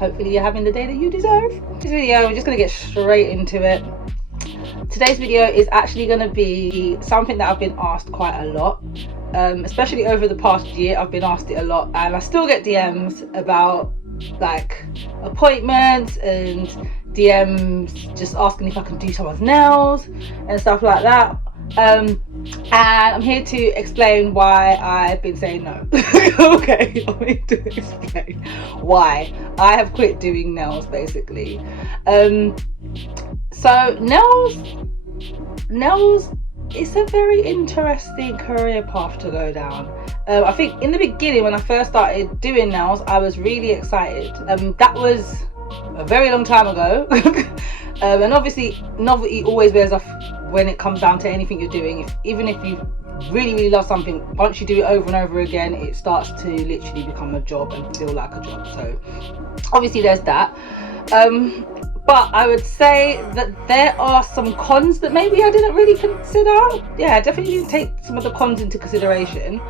Hopefully you're having the day that you deserve. This video, we're just gonna get straight into it. Today's video is actually gonna be something that I've been asked quite a lot, especially over the past year. I've been asked it a lot, and I still get DMs about like appointments and DMs just asking if I can do someone's nails and stuff like that. And I'm here to explain why I've been saying no. Okay, I'm here to explain why I have quit doing nails, basically. So nails, it's a very interesting career path to go down. I think in the beginning, when I first started doing nails, I was really excited. That was a very long time ago. And obviously novelty always wears off when it comes down to anything you're doing. Even if you really love something, once you do it over and over again, it starts to literally become a job and feel like a job. So obviously there's that. But I would say that there are some cons that maybe I didn't really consider. Yeah, I definitely didn't take some of the cons into consideration.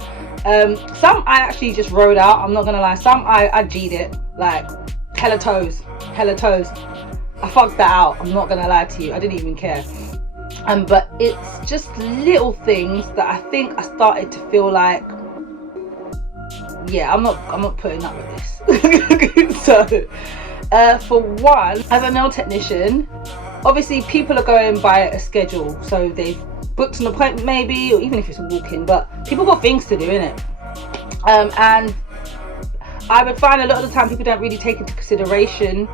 Some I actually just rode out, I'm not gonna lie. Some I G'd it, like hella toes. I fucked that out, I'm not gonna lie to you. I didn't even care. But it's just little things that I think I started to feel like, yeah, I'm not putting up with this. So for one, as a nail technician, obviously people are going by a schedule, so they've booked an appointment maybe, or even if it's a walk-in, but people got things to do, innit? And I would find a lot of the time people don't really take into consideration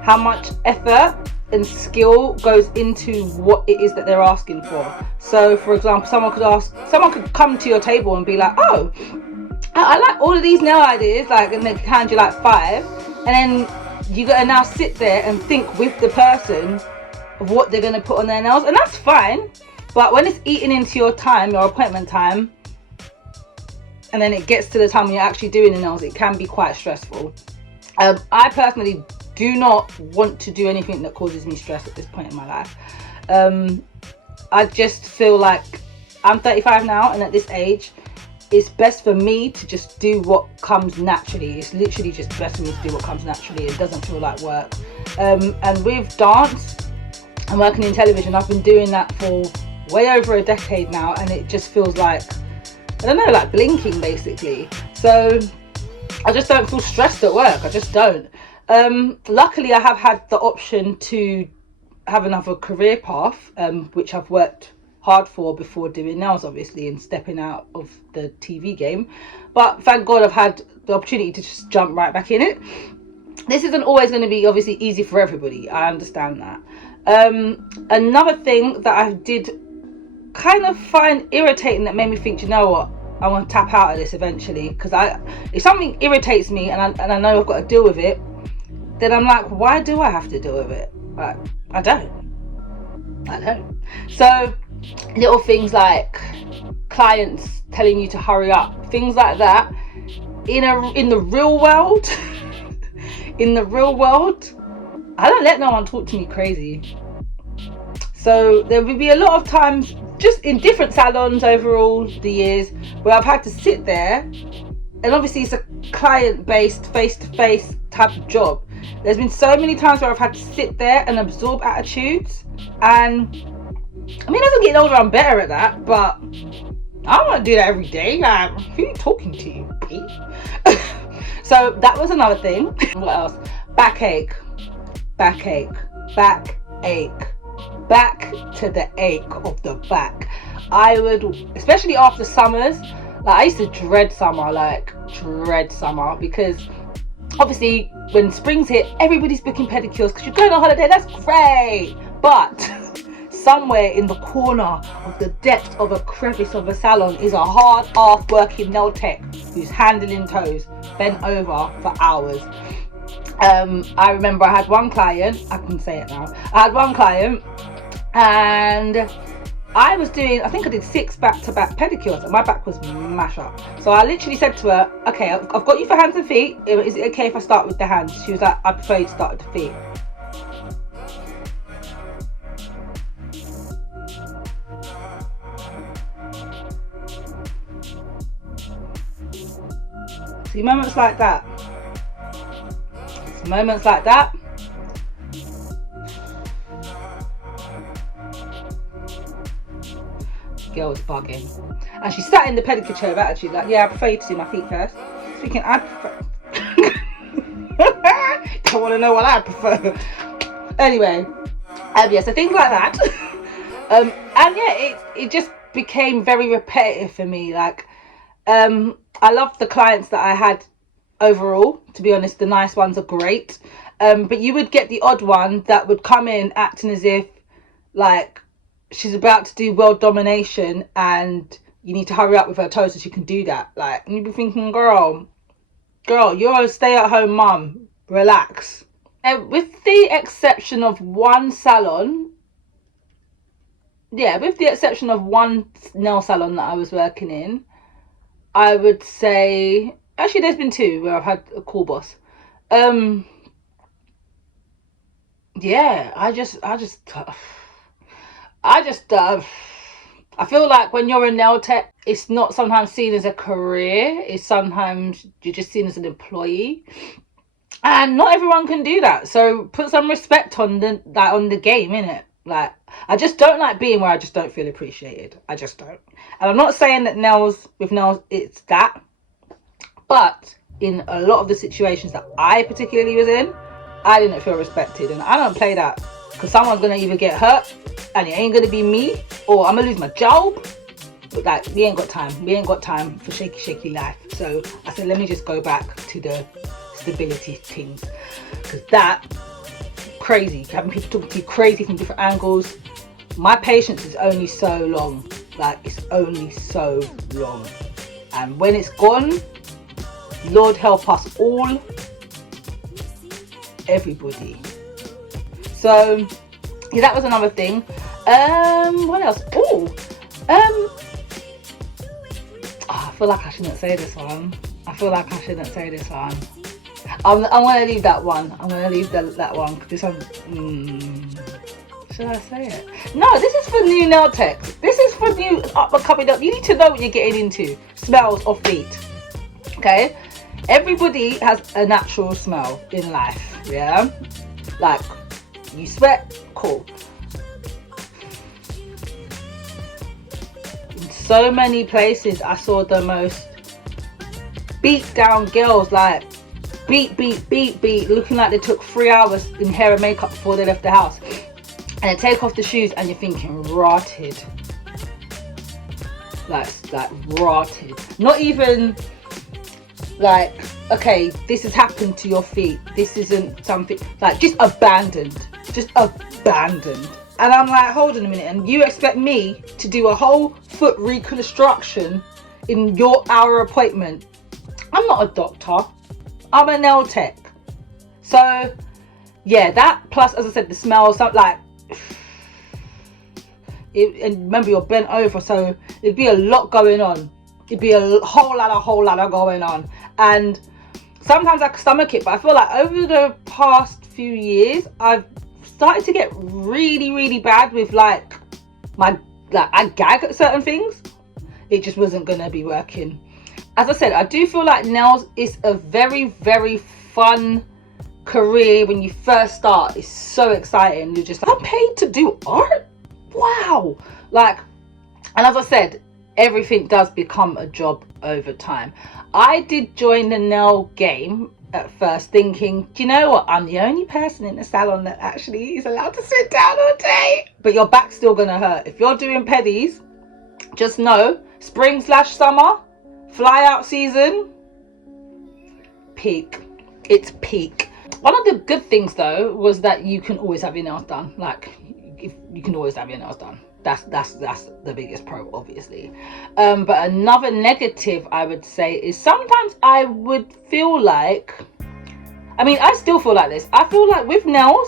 how much effort and skill goes into what it is that they're asking for. So for example, someone could come to your table and be like, oh, I like all of these nail ideas, like, and they hand you like 5, and then you gotta now sit there and think with the person of what they're gonna put on their nails, and that's fine. But when it's eating into your time, your appointment time, and then it gets to the time when you're actually doing the nails, it can be quite stressful. I personally do not want to do anything that causes me stress at this point in my life. I just feel like I'm 35 now, and at this age, it's best for me to just do what comes naturally. It's literally just best for me to do what comes naturally. It doesn't feel like work. And with dance and working in television, I've been doing that for way over a decade now, and it just feels like, I don't know, like blinking basically. So I just don't feel stressed at work. I just don't. Luckily I have had the option to have another career path, which I've worked hard for before doing nails, obviously, and stepping out of the TV game. But thank God I've had the opportunity to just jump right back in it. This isn't always going to be obviously easy for everybody, I understand that. Another thing that I did kind of find irritating, that made me think, you know what, I want to tap out of this eventually, because if something irritates me and I know I've got to deal with it, then I'm like, why do I have to deal with it? Like, I don't. So little things like clients telling you to hurry up, things like that, in the real world, I don't let no one talk to me crazy. So there will be a lot of times, just in different salons over all the years, where I've had to sit there, and obviously it's a client-based, face-to-face type of job. There's been so many times where I've had to sit there and absorb attitudes, and I mean, as I'm getting older, I'm better at that, but I don't want to do that every day. Like, who are you talking to, you B? So that was another thing. What else? Backache. Back to the ache of the back. I would, especially after summers, like I used to dread summer, because obviously when spring's hit, everybody's booking pedicures because you're going on holiday. That's great, but somewhere in the corner of the depth of a crevice of a salon is a hard-ass working nail tech who's handling toes, bent over for hours. I remember I had one client, I can say it now, and I was doing, I think I did 6 back-to-back pedicures, and my back was mash up. So I literally said to her, okay, I've got you for hands and feet. Is it okay if I start with the hands? She was like, I prefer you to start with the feet. See, moments like that, it's moments like that, girl was bugging. And she sat in the pedicure chair with attitude, like, yeah, I prefer you to see my feet first. Speaking, I prefer. Don't want to know what I prefer. Anyway, yeah, so things like that. And yeah, it just became very repetitive for me. Like, I loved the clients that I had overall. To be honest, the nice ones are great. But you would get the odd one that would come in acting as if, like, she's about to do world domination and you need to hurry up with her toes so she can do that. Like, and you'd be thinking, girl, you're a stay-at-home mum. Relax. With the exception of one salon, with the exception of one nail salon that I was working in, I would say, actually there's been two where I've had a cool boss. Yeah, I feel like when you're a nail tech, it's not sometimes seen as a career. It's sometimes you're just seen as an employee, and not everyone can do that. So put some respect on the game, innit? Like, I just don't like being where I just don't feel appreciated. I just don't. And I'm not saying that with nails it's that, but in a lot of the situations that I particularly was in, I didn't feel respected, and I don't play that, because someone's gonna either get hurt and it ain't gonna be me, or I'm gonna lose my job. But like, we ain't got time for shaky life. So I said, let me just go back to the stability things, because that crazy, having people talking to you crazy from different angles, my patience is only so long. Like, it's only so long, and when it's gone, Lord help us all, everybody. So yeah, that was another thing. What else? I feel like I shouldn't say this one. I'm gonna leave that one. I'm gonna leave that one. This one, should I say it? No, this is for new nail techs. This is for new coming up. You need to know what you're getting into. Smells of feet. Okay? Everybody has a natural smell in life, yeah? Like, you sweat, cool. In so many places, I saw the most beat down girls, like, beat, looking like they took 3 hours in hair and makeup before they left the house. And they take off the shoes and you're thinking, rotted. Like rotted. Not even like, okay, this has happened to your feet. This isn't something, like, just abandoned. And I'm like, hold on a minute, and you expect me to do a whole foot reconstruction in your hour appointment? I'm not a doctor. I'm a nail tech. So yeah, that plus, as I said, the smell, something like it, and remember, you're bent over, so it'd be a lot going on. It'd be a whole lot of going on, and sometimes I can stomach it. But I feel like over the past few years, I've started to get really bad with I gag at certain things. It just wasn't gonna be working. As I said, I do feel like nails is a very fun career when you first start. It's so exciting. You're just like, I'm paid to do art? Wow. Like, and as I said, everything does become a job over time. I did join the nail game at first thinking, do you know what, I'm the only person in the salon that actually is allowed to sit down all day. But your back's still gonna hurt. If you're doing pedis, just know, spring/summer, fly out season, peak. It's peak. One of the good things though was that you can always have your nails done. Like, if you can always have your nails done. That's the biggest pro, obviously. But another negative I would say is sometimes I would feel like, I mean, I still feel like this. I feel like with nail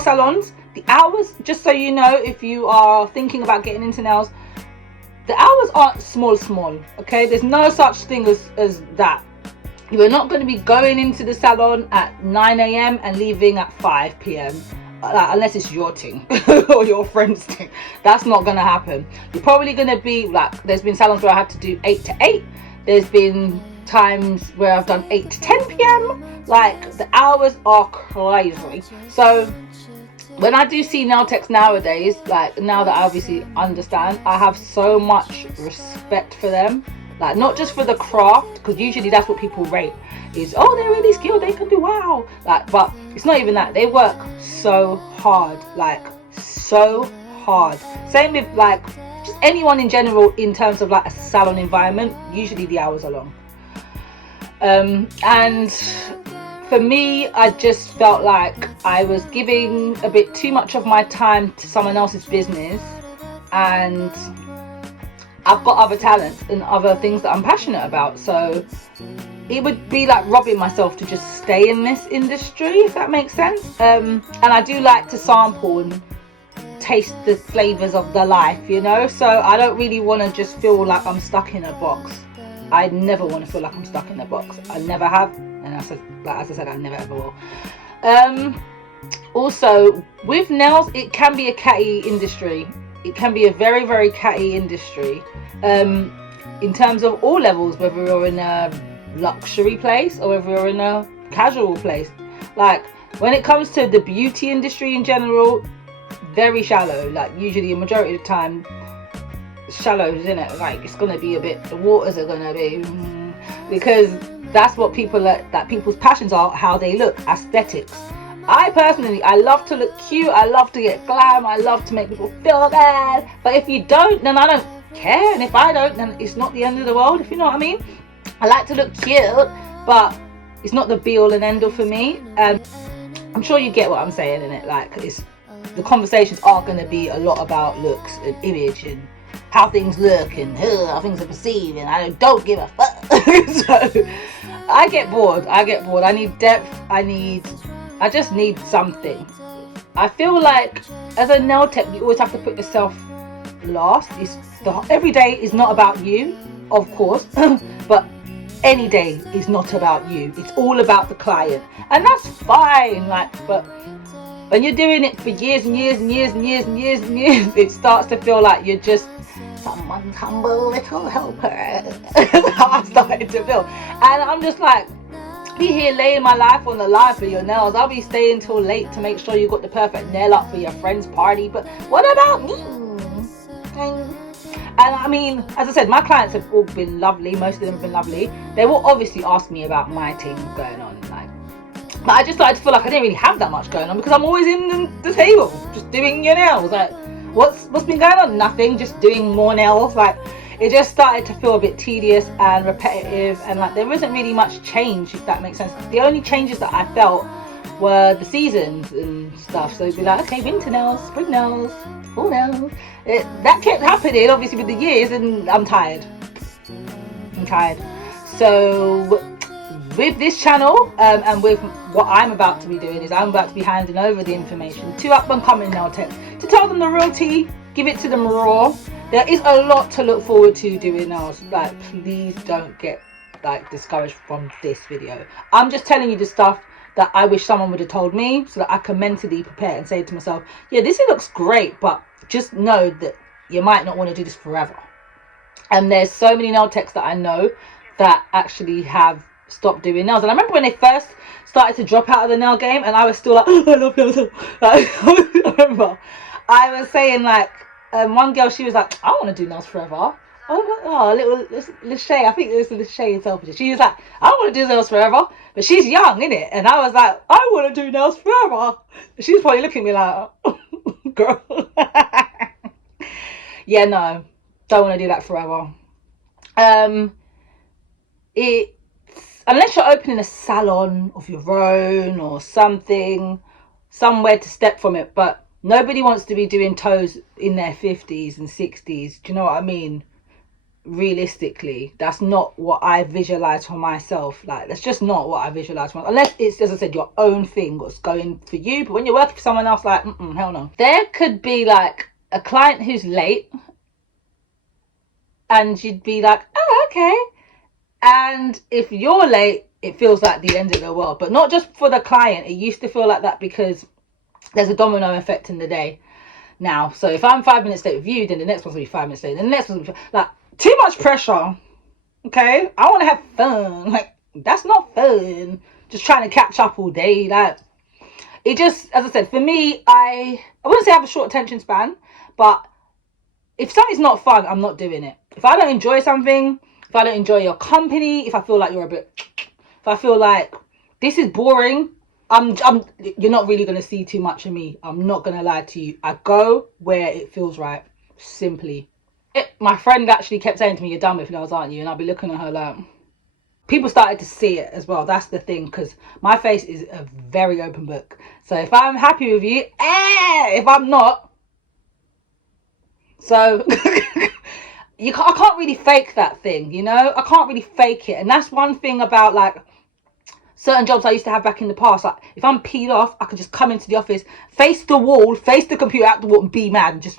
salons, the hours, just so you know, if you are thinking about getting into nails, the hours aren't small, okay? There's no such thing as that. You are not going to be going into the salon at 9 a.m. and leaving at 5 p.m. Unless it's your thing or your friend's thing. That's not going to happen. You're probably going to be like, there's been salons where I had to do 8 to 8. There's been times where I've done 8 to 10 p.m. Like, the hours are crazy. So when I do see nail techs nowadays, like, now that I obviously understand, I have so much respect for them. Like, not just for the craft, because usually that's what people rate, is, oh, they're really skilled, they can do wow. Like, but it's not even that. They work so hard, like, so hard. Same with, like, just anyone in general, in terms of like a salon environment. Usually the hours are long. And for me, I just felt like I was giving a bit too much of my time to someone else's business, and I've got other talents and other things that I'm passionate about. So it would be like robbing myself to just stay in this industry, if that makes sense. And I do like to sample and taste the flavors of the life, you know. So I don't really want to just feel like I'm stuck in a box. I never want to feel like I'm stuck in a box. I never have, and as I said, I never ever will. Also, with nails, it can be a catty industry. It can be a very, very catty industry. In terms of all levels, whether you're in a luxury place or whether you're in a casual place. Like, when it comes to the beauty industry in general, very shallow. Like, usually a majority of the time, shallow, isn't it? Like, it's gonna be a bit, the waters are gonna be because that's what people are, that people's passions are, how they look, aesthetics. I personally, I love to look cute, I love to get glam, I love to make people feel bad. But if you don't, then I don't care, and if I don't, then it's not the end of the world, if you know what I mean. I like to look cute, but it's not the be all and end all for me. I'm sure you get what I'm saying, innit? Like, it's, the conversations are going to be a lot about looks and image and how things look and how things are perceived, and I don't give a fuck. So I get bored. I need depth. I just need something. I feel like as a nail tech, you always have to put yourself last. Every day is not about you, of course, but any day is not about you. It's all about the client, and that's fine. Like, but when you're doing it for years and years and years and years and years and years, it starts to feel like you're just someone's humble little helper. That's how I'm starting to feel. And I'm just like, be here laying my life on the line for your nails. I'll be staying till late to make sure you got the perfect nail art for your friend's party. But what about me? And I mean, as I said, my clients have all been lovely. Most of them have been lovely. They will obviously ask me about my thing going on. Like, but I just started to feel like I didn't really have that much going on because I'm always in the table, just doing your nails. Like, what's been going on? Nothing, just doing more nails. Like, it just started to feel a bit tedious and repetitive, and like there wasn't really much change, if that makes sense. The only changes that I felt were the seasons and stuff. So it'd be like, okay, winter nails, spring nails, fall nails. That kept happening, obviously, with the years, and I'm tired. So with this channel and with what I'm about to be doing, is I'm about to be handing over the information to up and coming nail techs to tell them the real tea, give it to them raw. There is a lot to look forward to doing nails. Like, please don't get like discouraged from this video. I'm just telling you the stuff that I wish someone would have told me, so that I can mentally prepare and say to myself, yeah, this looks great, but just know that you might not want to do this forever. And there's so many nail techs that I know that actually have stopped doing nails. And I remember when they first started to drop out of the nail game, and I was still like, oh, I love nails. I remember I was saying, like, one girl, she was like, I want to do nails forever. Oh, little Lachey, I think it was Lachey herself. She was like, I don't want to do nails forever, but she's young, innit? And I was like, I want to do nails forever. She was probably looking at me like, girl. Yeah, no, don't want to do that forever. Unless you're opening a salon of your own or something, somewhere to step from it, but nobody wants to be doing toes in their 50s and 60s. Do you know what I mean? Realistically, that's not what I visualize for myself. Like, that's just not what I visualize for myself. Unless it's, as I said, your own thing, what's going for you. But when you're working for someone else, like, hell no. There could be like a client who's late, and you'd be like, oh, okay. And if you're late, it feels like the end of the world. But not just for the client. It used to feel like that because there's a domino effect in the day now. So if I'm 5 minutes late with you, then the next one's will be 5 minutes late, then the next one's will be like, too much pressure. Okay, I want to have fun. Like, that's not fun. Just trying to catch up all day. Like, it just, as I said, for me, I wouldn't say I have a short attention span, but if something's not fun, I'm not doing it. If I don't enjoy something, if I don't enjoy your company, if I feel like you're a bit, if I feel like this is boring, you're not really going to see too much of me. I'm not going to lie to you. I go where it feels right, simply. My friend actually kept saying to me, you're done with nails, aren't you? And I'll be looking at her like, people started to see it as well. That's the thing, because my face is a very open book. So if I'm happy with you, if I'm not, so I can't really fake that thing, you know. I can't really fake it. And that's one thing about like certain jobs I used to have back in the past. Like, if I'm peed off, I could just come into the office, face the wall, face the computer out the wall, and be mad and just.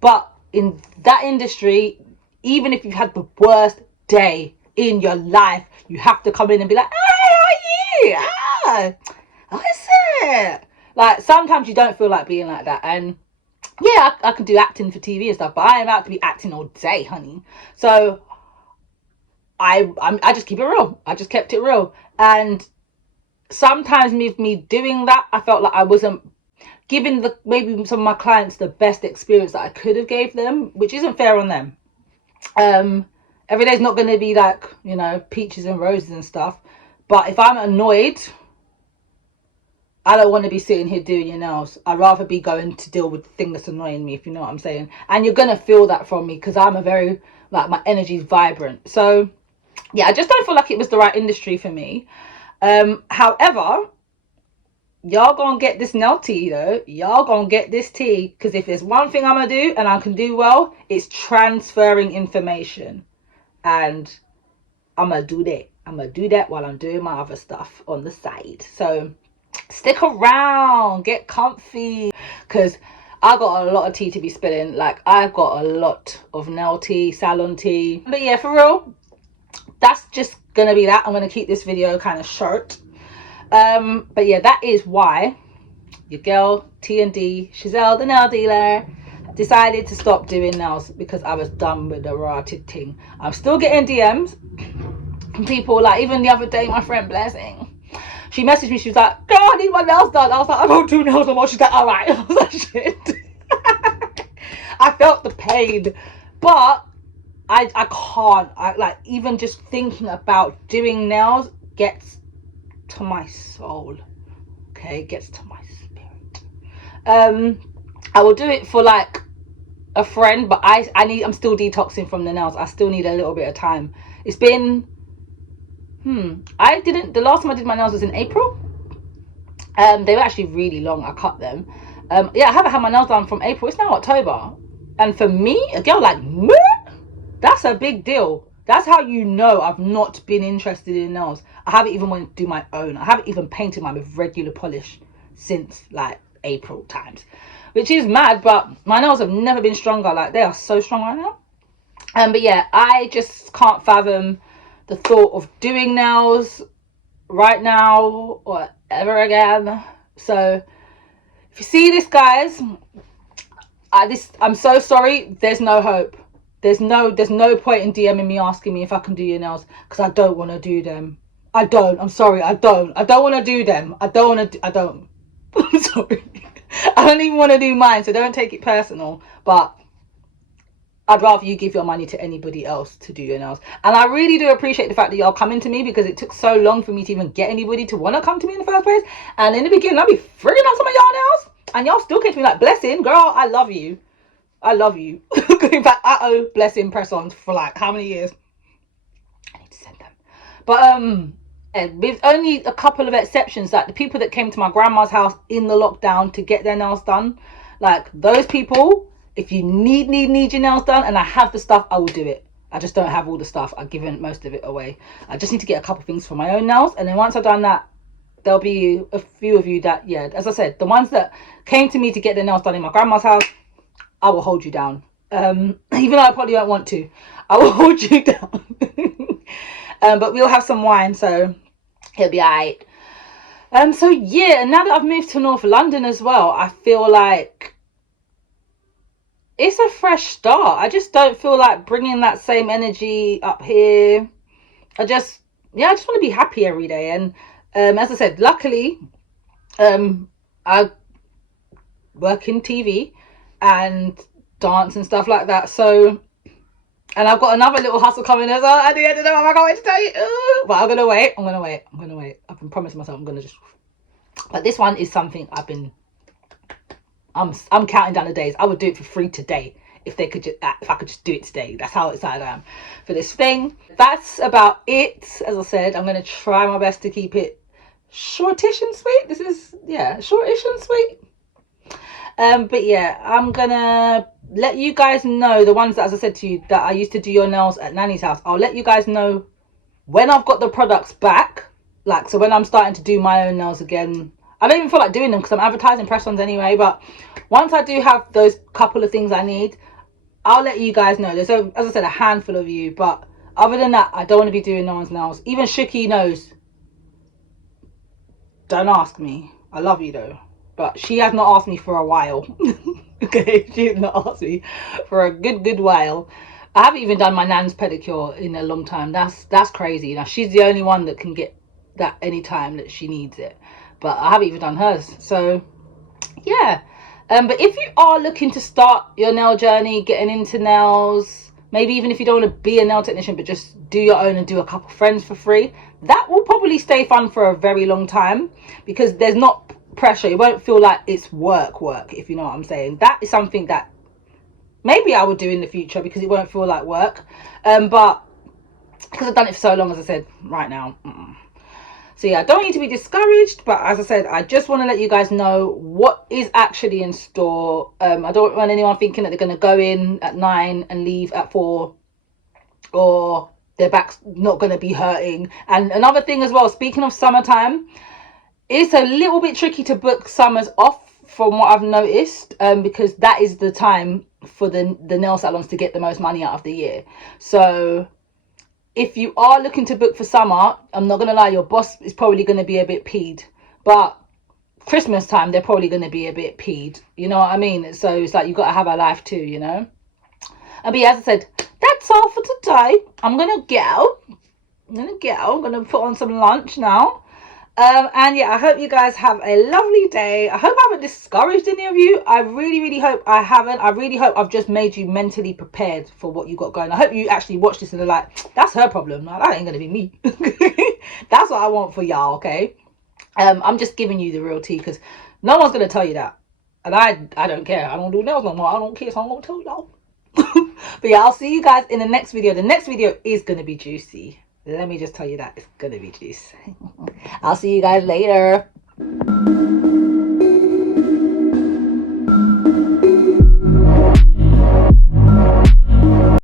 But in that industry, even if you've had the worst day in your life, you have to come in and be like, hey, how are you? What is it? Like, sometimes you don't feel like being like that. And yeah, I can do acting for TV and stuff, but I am out to be acting all day, honey. So I just keep it real. I just kept it real. And sometimes with me doing that, I felt like I wasn't giving maybe some of my clients the best experience that I could have gave them, which isn't fair on them. Every day's not going to be like, you know, peaches and roses and stuff. But if I'm annoyed, I don't want to be sitting here doing your nails. I'd rather be going to deal with the thing that's annoying me, if you know what I'm saying. And you're going to feel that from me, because I'm a very, like, my energy's vibrant. So yeah, I just don't feel like it was the right industry for me. However, y'all gonna get this nail tea though. Y'all gonna get this tea, because if there's one thing I'm gonna do and I can do well, it's transferring information. And I'm gonna do that. I'm gonna do that while I'm doing my other stuff on the side. So stick around, get comfy, because I got a lot of tea to be spilling. Like, I've got a lot of nail tea, salon tea. But yeah, for real, that's just gonna be that. I'm gonna keep this video kind of short. But yeah, that is why your girl T&D, Chazelle the nail dealer, decided to stop doing nails, because I was done with the rotted thing. I'm still getting DMs from people. Like, even the other day, my friend Blessing, she messaged me, she was like, girl, I need my nails done. I was like, I don't do nails no more. She's like, all right. I was like, shit. I felt the pain, but I can't. Like, even just thinking about doing nails gets to my soul. Okay, it gets to my spirit. I will do it for like a friend, but I'm still detoxing from the nails. I still need a little bit of time. It's been the last time I did my nails was in April. They were actually really long. I cut them. Yeah, I haven't had my nails done from April. It's now October, and for me, a girl like me, that's a big deal. That's how you know I've not been interested in nails. I haven't even wanted to do my own. I haven't even painted mine with regular polish since like April times, which is mad. But my nails have never been stronger. Like, they are so strong right now. But yeah, I just can't fathom the thought of doing nails right now or ever again. So if you see this, guys, I'm so sorry. There's no hope. There's no point in DMing me asking me if I can do your nails, because I don't want to do them. I don't. I'm sorry. I don't want to do them. I don't. I'm sorry. I don't even want to do mine, so don't take it personal. But I'd rather you give your money to anybody else to do your nails. And I really do appreciate the fact that y'all coming to me, because it took so long for me to even get anybody to want to come to me in the first place. And in the beginning, I'd be frigging on some of y'all nails, and y'all still came to me like, blessing, girl, I love you. I love you. In fact, I owe Blessing press-ons for like how many years? I need to send them. But and with only a couple of exceptions, like the people that came to my grandma's house in the lockdown to get their nails done, like those people, if you need your nails done and I have the stuff, I will do it. I just don't have all the stuff. I've given most of it away. I just need to get a couple things for my own nails, and then once I've done that, there'll be a few of you that, yeah, as I said, the ones that came to me to get their nails done in my grandma's house, I will hold you down. Even though I probably don't want to, I will hold you down. But we'll have some wine, so it'll be alright. So yeah, now that I've moved to North London as well, I feel like it's a fresh start. I just don't feel like bringing that same energy up here. I just want to be happy every day. And as I said, luckily I work in TV and dance and stuff like that, so, and I've got another little hustle coming as well at the end of the month. I can't wait to tell you. But I'm gonna wait. I've been promising myself I'm gonna just, but this one is something I'm counting down the days. I would do it for free today if I could just do it today. That's how excited I am for this thing. That's about it. As I said, I'm gonna try my best to keep it shortish and sweet. This is, yeah, shortish and sweet. But yeah, I'm gonna let you guys know, the ones that, as I said to you, that I used to do your nails at Nanny's house, I'll let you guys know when I've got the products back. Like, so when I'm starting to do my own nails again, I don't even feel like doing them because I'm advertising press-ons anyway, but once I do have those couple of things I need, I'll let you guys know. There's, as I said, a handful of you, but other than that, I don't want to be doing no one's nails. Even Shuki knows. Don't ask me. I love you though, but she has not asked me for a while. Okay, she has not asked me for a good while. I haven't even done my nan's pedicure in a long time. That's crazy. Now she's the only one that can get that anytime that she needs it, but I haven't even done hers. So yeah, but if you are looking to start your nail journey, getting into nails, maybe even if you don't want to be a nail technician but just do your own and do a couple friends for free, that will probably stay fun for a very long time because there's not pressure. You won't feel like it's work, if you know what I'm saying. That is something that maybe I would do in the future because it won't feel like work, but because I've done it for so long, as I said, right now, So yeah, I don't want you to be discouraged, but as I said, I just want to let you guys know what is actually in store. I don't want anyone thinking that they're going to go in at 9 and leave at 4, or their back's not going to be hurting. And another thing as well, speaking of summertime, it's a little bit tricky to book summers off from what I've noticed, because that is the time for the nail salons to get the most money out of the year. So if you are looking to book for summer, I'm not going to lie, your boss is probably going to be a bit peed. But Christmas time, they're probably going to be a bit peed. You know what I mean? So it's like, you've got to have a life too, you know? And but yeah, as I said, that's all for today. I'm going to go. I'm going to put on some lunch now. And yeah, I hope you guys have a lovely day. I hope I haven't discouraged any of you. I really hope I haven't. I really hope I've just made you mentally prepared for what you got going. I hope you actually watch this and are like, that's her problem. Like, that ain't gonna be me. That's what I want for y'all, okay? I'm just giving you the real tea because no one's gonna tell you that. And I don't care. I don't do nails no more. I don't care, so I'm gonna tell y'all. But yeah, I'll see you guys in the next video. The next video is gonna be juicy. Let me just tell you that it's gonna be juicy. I'll see you guys later.